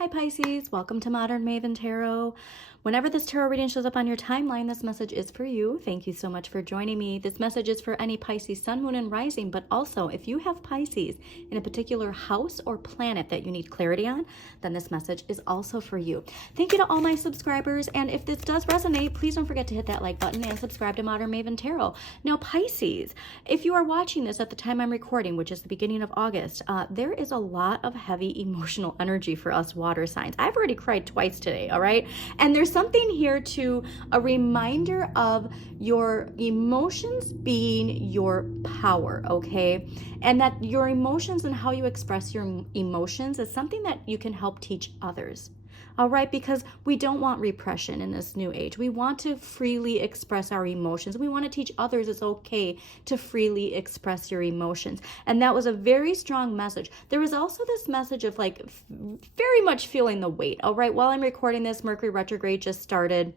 Hi Pisces, welcome to Modern Maven Tarot. Whenever this tarot reading shows up on your timeline, this message is for you. Thank you so much for joining me. This message is for any Pisces sun, moon, and rising, but also if you have Pisces in a particular house or planet that you need clarity on, then this message is also for you. Thank you to all my subscribers, and if this does resonate, please don't forget to hit that like button and subscribe to Modern Maven Tarot. Now Pisces, if you are watching this at the time I'm recording, which is the beginning of August, there is a lot of heavy emotional energy for us water signs. I've already cried twice today, all right? And there's something here to a reminder of your emotions being your power, okay? And that your emotions and how you express your emotions is something that you can help teach others. All right, because we don't want repression in this new age. We want to freely express our emotions. We want to teach others it's okay to freely express your emotions. And that was a very strong message. There was also this message of like very much feeling the weight. All right, while I'm recording this, Mercury retrograde just started.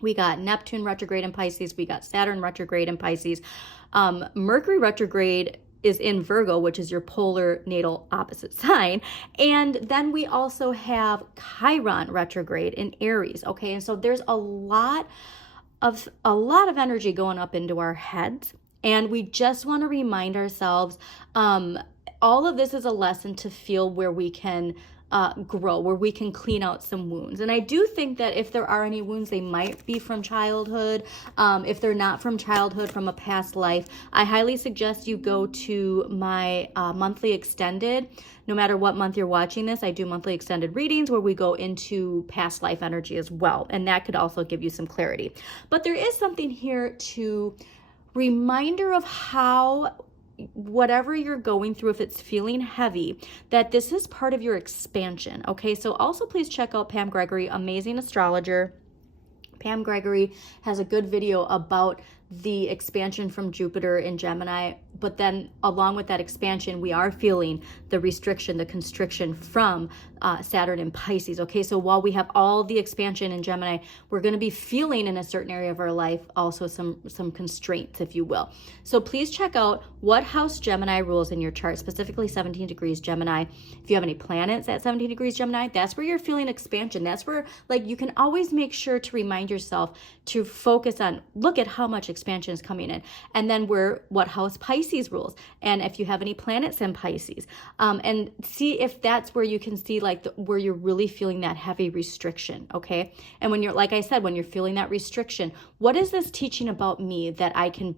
We got Neptune retrograde in Pisces. We got Saturn retrograde in Pisces. Mercury retrograde is in Virgo, which is your polar natal opposite sign. And then we also have Chiron retrograde in Aries. Okay. And so there's a lot of energy going up into our heads. And we just want to remind ourselves, all of this is a lesson to feel where we can grow, where we can clean out some wounds. And I do think that if there are any wounds, they might be from childhood. If they're not from childhood, from a past life, I highly suggest you go to my monthly extended. No matter what month you're watching this, I do monthly extended readings where we go into past life energy as well. And that could also give you some clarity. But there is something here to reminder of how whatever you're going through, if it's feeling heavy, that this is part of your expansion. Okay, so also please check out Pam Gregory, amazing astrologer. Pam Gregory has a good video about the expansion from Jupiter in Gemini, but then along with that expansion, we are feeling the restriction, the constriction from Saturn in Pisces. Okay, so while we have all the expansion in Gemini, we're going to be feeling in a certain area of our life also some constraints, if you will. So please check out what house Gemini rules in your chart, specifically 17 degrees Gemini. If you have any planets at 17 degrees Gemini, that's where you're feeling expansion. That's where, like, you can always make sure to remind yourself to focus on, look at how much expansion is coming in, and then what house Pisces rules, and if you have any planets in Pisces, and see if that's where you can see like where you're really feeling that heavy restriction. Okay, and when you're, like I said, when you're feeling that restriction, what is this teaching about me that I can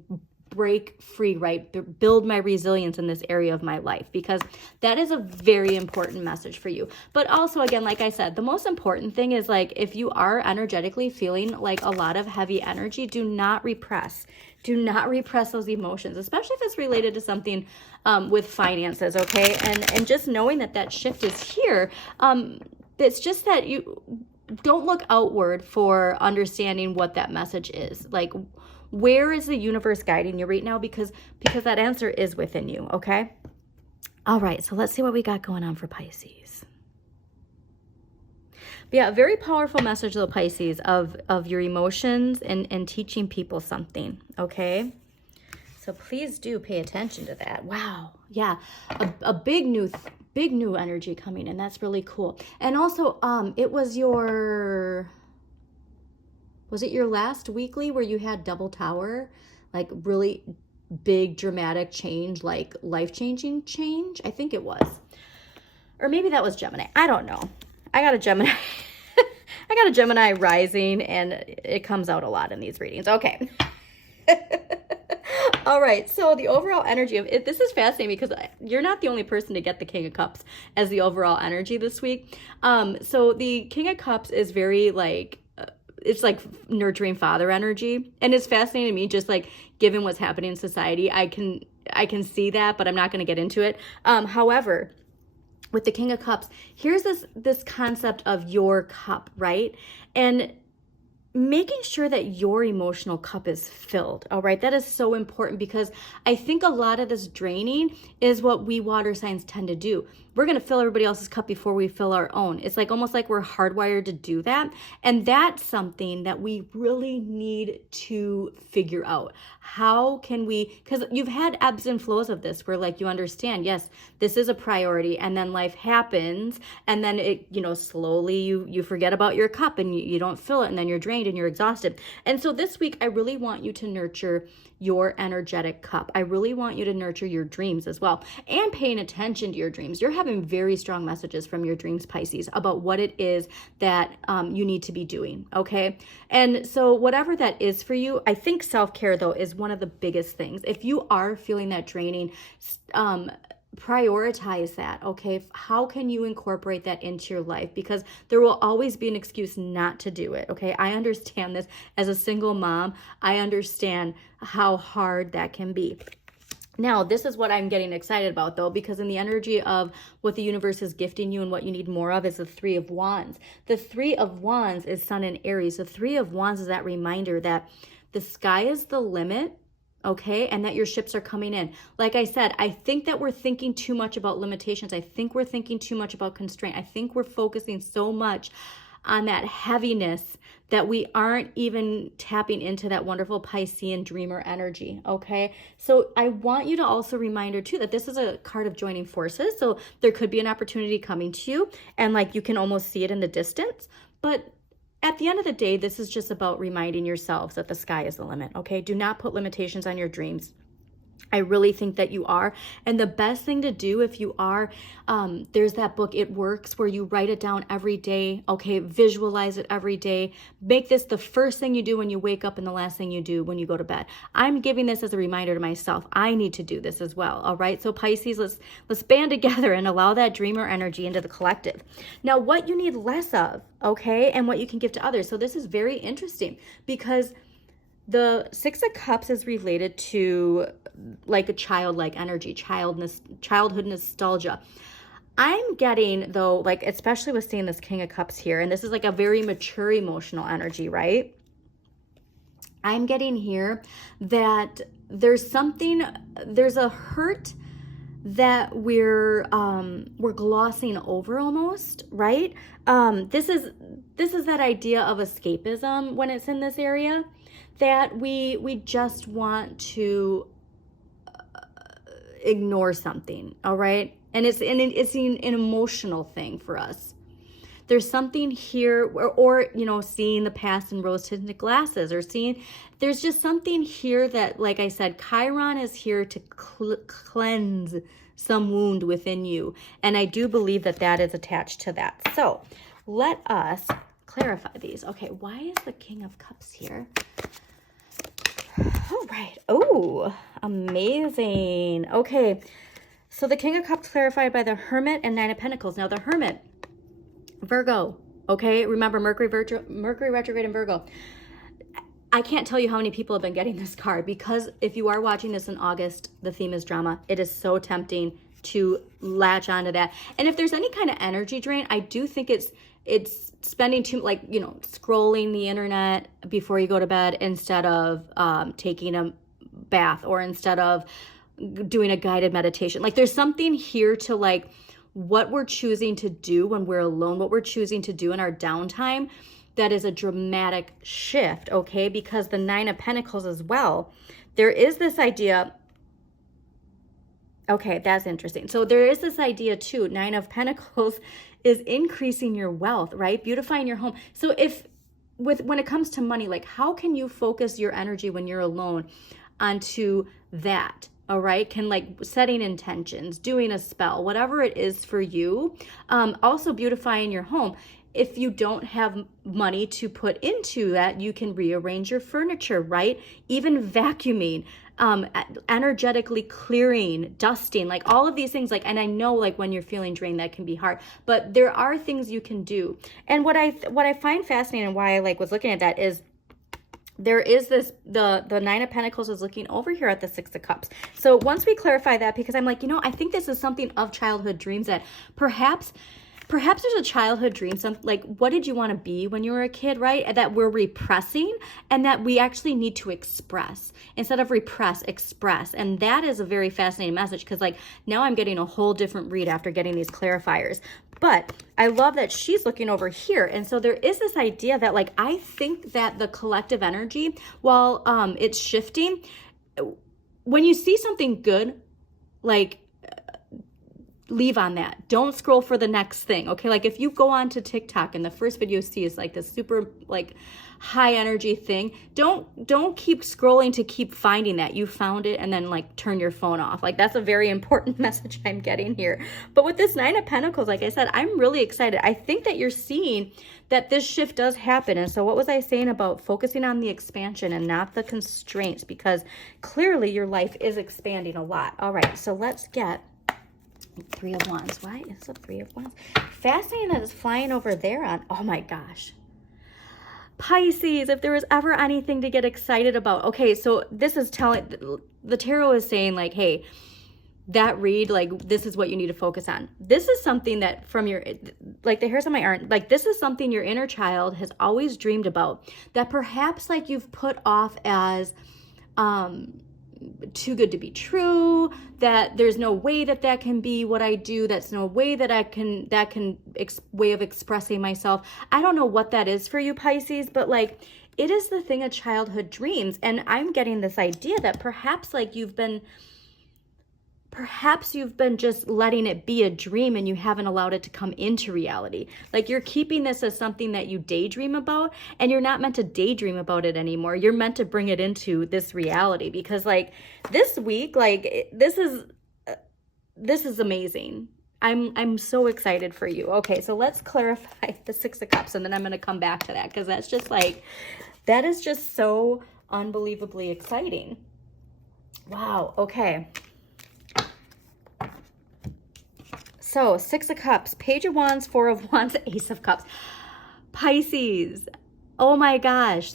break free, right? Build my resilience in this area of my life, because that is a very important message for you. But also, again, like I said, the most important thing is, like, if you are energetically feeling like a lot of heavy energy, do not repress. Do not repress those emotions, especially if it's related to something with finances, okay? And just knowing that shift is here, it's just that you don't look outward for understanding what that message is. Like, where is the universe guiding you right now? Because that answer is within you, okay? All right, so let's see what we got going on for Pisces. But yeah, a very powerful message of the Pisces of your emotions and teaching people something, okay? So please do pay attention to that. Wow, yeah, a big new energy coming in. That's really cool. And also, was it your last weekly where you had double tower, like really big dramatic change, like life-changing change? I think it was. Or maybe that was Gemini. I don't know. I got a Gemini. I got a Gemini rising, and it comes out a lot in these readings. Okay. All right. So the overall energy of it, this is fascinating because you're not the only person to get the King of Cups as the overall energy this week. So the King of Cups is very like, it's like nurturing father energy. And it's fascinating to me, just like given what's happening in society, I can see that, but I'm not going to get into it. However, with the King of Cups, here's this concept of your cup, right? And making sure that your emotional cup is filled, all right? That is so important, because I think a lot of this draining is what we water signs tend to do. we're going to fill everybody else's cup before we fill our own. It's like almost like we're hardwired to do that. And that's something that we really need to figure out. How can we, because you've had ebbs and flows of this where like you understand, yes, this is a priority, and then life happens, and then it, you know, slowly you forget about your cup and you don't fill it, and then you're drained and you're exhausted. And so this week, I really want you to nurture your energetic cup. I really want you to nurture your dreams as well, and paying attention to your dreams. You're having very strong messages from your dreams, Pisces, about what it is that you need to be doing, okay? And so whatever that is for you, I think self-care, though, is one of the biggest things. If you are feeling that draining, prioritize that, okay? How can you incorporate that into your life? Because there will always be an excuse not to do it, okay? I understand this as a single mom. I understand how hard that can be. Now, this is what I'm getting excited about, though, because in the energy of what the universe is gifting you and what you need more of is the Three of Wands. The Three of Wands is Sun in Aries. The Three of Wands is that reminder that the sky is the limit, okay, and that your ships are coming in. Like I said, I think that we're thinking too much about limitations. I think we're thinking too much about constraint. I think we're focusing so much on that heaviness that we aren't even tapping into that wonderful Piscean dreamer energy, okay? So I want you to also reminder too that this is a card of joining forces. So there could be an opportunity coming to you, and like you can almost see it in the distance. But at the end of the day, this is just about reminding yourselves that the sky is the limit, okay? Do not put limitations on your dreams. I really think that you are. And the best thing to do if you are, there's that book, It Works, where you write it down every day, okay? Visualize it every day. Make this the first thing you do when you wake up and the last thing you do when you go to bed. I'm giving this as a reminder to myself. I need to do this as well, all right? So Pisces, let's band together and allow that dreamer energy into the collective. Now, what you need less of, okay, and what you can give to others. So this is very interesting because the Six of Cups is related to like a childlike energy, childhood nostalgia. I'm getting, though, like especially with seeing this King of Cups here, and this is like a very mature emotional energy, right? I'm getting here that there's a hurt that we're glossing over almost, right? This is that idea of escapism when it's in this area, that we just want to ignore something, all right? And it's an emotional thing for us. There's something here, or you know, seeing the past in rose-tinted glasses, or there's just something here that, like I said, Chiron is here to cleanse some wound within you. And I do believe that that is attached to that. So let us clarify these. Okay, why is the King of Cups here? All right. Oh, amazing. Okay. So the King of Cups clarified by the Hermit and Nine of Pentacles. Now the Hermit, Virgo. Okay. Remember Mercury retrograde in Virgo. I can't tell you how many people have been getting this card, because if you are watching this in August, the theme is drama. It is so tempting to latch onto that. And if there's any kind of energy drain, I do think it's spending too, like, you know, scrolling the internet before you go to bed instead of taking a bath, or instead of doing a guided meditation. Like there's something here to like what we're choosing to do when we're alone, what we're choosing to do in our downtime, that is a dramatic shift, okay? Because the Nine of Pentacles as well, there is this idea. Okay, that's interesting. So there is this idea too, Nine of Pentacles is increasing your wealth, right? Beautifying your home. So when it comes to money, like how can you focus your energy when you're alone onto that? All right. Can like setting intentions, doing a spell, whatever it is for you. Also beautifying your home. If you don't have money to put into that, you can rearrange your furniture, right? Even vacuuming, energetically clearing, dusting, like all of these things. Like, and I know like when you're feeling drained, that can be hard, but there are things you can do. And what I find fascinating, and why I like was looking at that, is there is this, the Nine of Pentacles is looking over here at the Six of Cups. So once we clarify that, because I'm like, you know, I think this is something of childhood dreams that perhaps Perhaps there's a childhood dream, something like, what did you want to be when you were a kid, right? That we're repressing and that we actually need to express. Instead of repress, express. And that is a very fascinating message, because like now I'm getting a whole different read after getting these clarifiers. But I love that she's looking over here. And so there is this idea that like, I think that the collective energy, while it's shifting, when you see something good, like, leave on that. Don't scroll for the next thing. Okay. Like if you go on to TikTok and the first video you see is like this super like high energy thing, don't keep scrolling to keep finding that. You found it and then like turn your phone off. Like that's a very important message I'm getting here. But with this 9 of Pentacles, like I said, I'm really excited. I think that you're seeing that this shift does happen. And so what was I saying about focusing on the expansion and not the constraints? Because clearly your life is expanding a lot. All right. So let's get 3 of Wands. Why is a 3 of Wands? Fascinating that it's flying over there on, oh my gosh. Pisces, if there was ever anything to get excited about. Okay, so this is telling, the tarot is saying like, hey, that read, like this is what you need to focus on. This is something that from your, like the hairs on my arm, like this is something your inner child has always dreamed about, that perhaps like you've put off as, too good to be true, that there's no way that that can be what I do, that's no way that way of expressing myself. I don't know what that is for you, Pisces, but like it is the thing of childhood dreams. And I'm getting this idea that perhaps you've been just letting it be a dream and you haven't allowed it to come into reality. Like you're keeping this as something that you daydream about, and you're not meant to daydream about it anymore. You're meant to bring it into this reality, because like this week, like this is amazing. I'm so excited for you. Okay, so let's clarify the 6 of Cups, and then I'm going to come back to that, because that's just like, that is just so unbelievably exciting. Wow. Okay. So 6 of Cups, Page of Wands, 4 of Wands, Ace of Cups. Pisces, oh my gosh,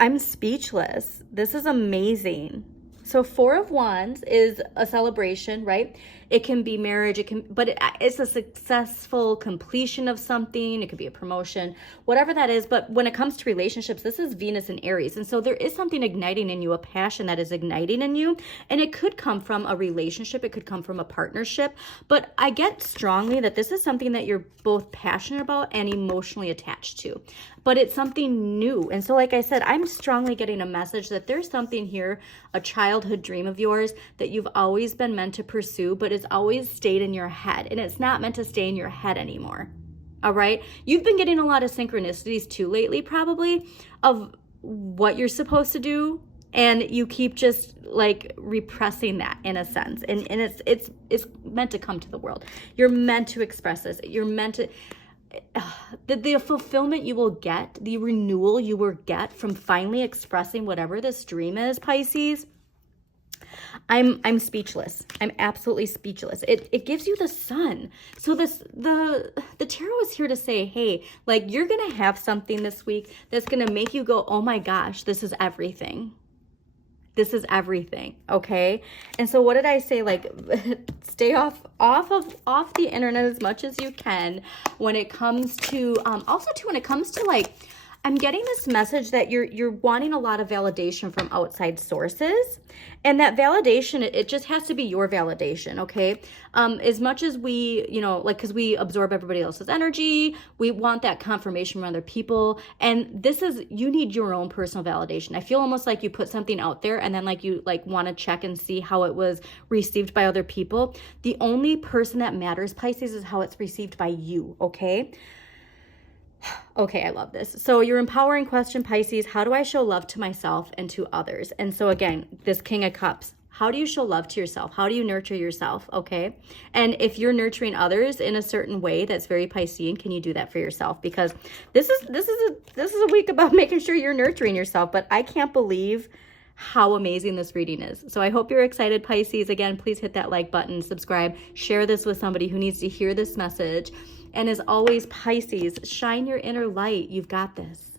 I'm speechless. This is amazing. So 4 of Wands is a celebration, right? It can be marriage, but it's a successful completion of something. It could be a promotion, whatever that is. But when it comes to relationships, this is Venus and Aries. And so there is something igniting in you, a passion that is igniting in you. And it could come from a relationship. It could come from a partnership. But I get strongly that this is something that you're both passionate about and emotionally attached to. But it's something new. And so like I said, I'm strongly getting a message that there's something here, a childhood dream of yours that you've always been meant to pursue, but it's always stayed in your head, and it's not meant to stay in your head anymore. All right. You've been getting a lot of synchronicities too lately, probably, of what you're supposed to do. And you keep just like repressing that in a sense. And it's meant to come to the world. You're meant to express this. You're meant to, the fulfillment you will get, the renewal you will get from finally expressing whatever this dream is, Pisces. I'm speechless. I'm absolutely speechless. It gives you the sun. So the tarot is here to say, hey, like you're going to have something this week that's going to make you go, oh my gosh, this is everything. This is everything. Okay. And so what did I say? Like stay off the internet as much as you can when it comes to, also too, when it comes to like, I'm getting this message that you're wanting a lot of validation from outside sources, and that validation, it just has to be your validation, okay? As much as we, because we absorb everybody else's energy, we want that confirmation from other people, and you need your own personal validation. I feel almost like you put something out there, and then like you want to check and see how it was received by other people. The only person that matters, Pisces, is how it's received by you, okay? Okay, I love this. So your empowering question, Pisces, how do I show love to myself and to others? And so again, this King of Cups, how do you show love to yourself? How do you nurture yourself? Okay. And if you're nurturing others in a certain way that's very Piscean, can you do that for yourself? Because this is a week about making sure you're nurturing yourself, but I can't believe how amazing this reading is. So I hope you're excited, Pisces. Again, please hit that like button, subscribe, share this with somebody who needs to hear this message. And as always, Pisces, shine your inner light. You've got this.